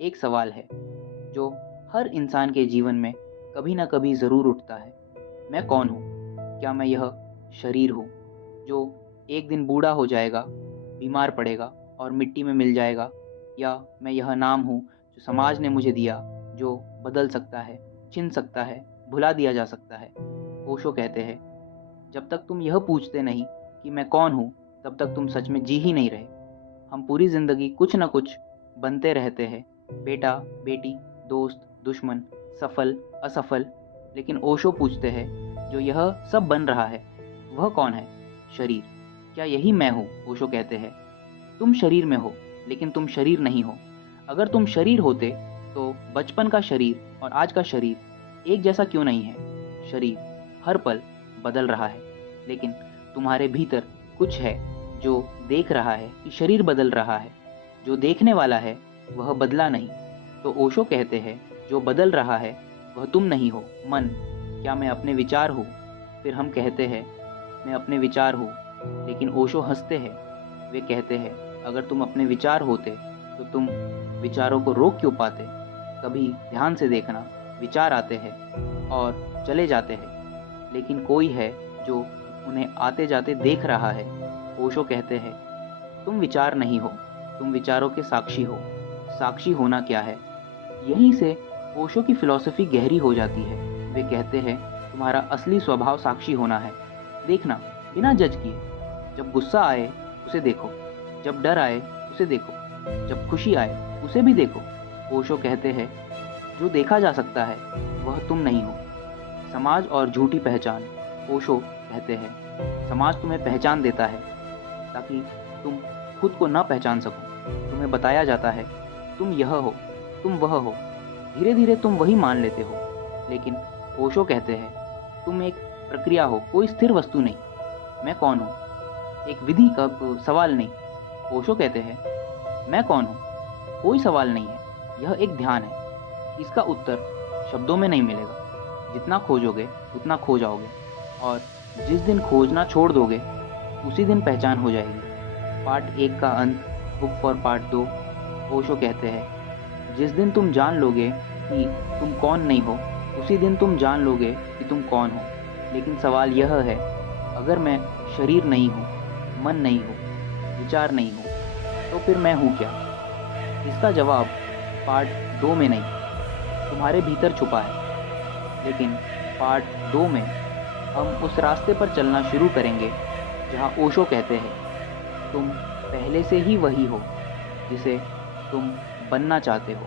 एक सवाल है जो हर इंसान के जीवन में कभी ना कभी ज़रूर उठता है। मैं कौन हूँ? क्या मैं यह शरीर हूँ जो एक दिन बूढ़ा हो जाएगा, बीमार पड़ेगा और मिट्टी में मिल जाएगा? या मैं यह नाम हूँ जो समाज ने मुझे दिया, जो बदल सकता है, छिन सकता है, भुला दिया जा सकता है? ओशो कहते हैं, जब तक तुम यह पूछते नहीं कि मैं कौन हूँ, तब तक तुम सच में जी ही नहीं रहे। हम पूरी ज़िंदगी कुछ न कुछ बनते रहते हैं, बेटा, बेटी, दोस्त, दुश्मन, सफल, असफल। लेकिन ओशो पूछते हैं, जो यह सब बन रहा है, वह कौन है? शरीर। क्या यही मैं हूँ? ओशो कहते हैं, तुम शरीर में हो, लेकिन तुम शरीर नहीं हो। अगर तुम शरीर होते, तो बचपन का शरीर और आज का शरीर एक जैसा क्यों नहीं है? शरीर हर पल बदल रहा है, लेकिन तुम्हारे भीतर कुछ है जो देख रहा है कि शरीर बदल रहा है। जो देखने वाला है, वह बदला नहीं। तो ओशो कहते हैं, जो बदल रहा है, वह तुम नहीं हो, मन। क्या मैं अपने विचार हूँ? फिर हम कहते हैं, मैं अपने विचार हूँ। लेकिन ओशो हंसते हैं। वे कहते हैं, अगर तुम अपने विचार होते, तो तुम विचारों को रोक क्यों पाते? कभी ध्यान से देखना, विचार आते हैं और चले जाते हैं, लेकिन कोई है जो उन्हें आते जाते देख रहा है। ओशो कहते हैं, तुम विचार नहीं हो, तुम विचारों के साक्षी हो। साक्षी होना क्या है? यहीं से ओशो की फिलॉसफी गहरी हो जाती है। वे कहते हैं, तुम्हारा असली स्वभाव साक्षी होना है। देखना, बिना जज किए। जब गुस्सा आए, उसे देखो। जब डर आए, उसे देखो। जब खुशी आए, उसे भी देखो। ओशो कहते हैं, जो देखा जा सकता है, वह तुम नहीं हो। समाज और झूठी पहचान। ओशो कहते हैं, समाज तुम्हें पहचान देता है ताकि तुम खुद को न पहचान सको। तुम्हें बताया जाता है, तुम यह हो, तुम वह हो। धीरे धीरे तुम वही मान लेते हो। लेकिन ओशो कहते हैं, तुम एक प्रक्रिया हो, कोई स्थिर वस्तु नहीं। मैं कौन हूँ? एक विधि का सवाल नहीं। ओशो कहते हैं, मैं कौन हूँ? कोई सवाल नहीं है, यह एक ध्यान है। इसका उत्तर शब्दों में नहीं मिलेगा। जितना खोजोगे, उतना खो जाओगे। और जिस दिन खोजना छोड़ दोगे, उसी दिन पहचान हो जाएगी। पार्ट 1 का अंत, बुक फॉर पार्ट 2। ओशो कहते हैं, जिस दिन तुम जान लोगे कि तुम कौन नहीं हो, उसी दिन तुम जान लोगे कि तुम कौन हो। लेकिन सवाल यह है, अगर मैं शरीर नहीं हूँ, मन नहीं हूँ, विचार नहीं हूँ, तो फिर मैं हूँ क्या? इसका जवाब पार्ट 2 में नहीं, तुम्हारे भीतर छुपा है। लेकिन पार्ट 2 में हम उस रास्ते पर चलना शुरू करेंगे जहाँ ओशो कहते हैं, तुम पहले से ही वही हो जिसे तुम बनना चाहते हो।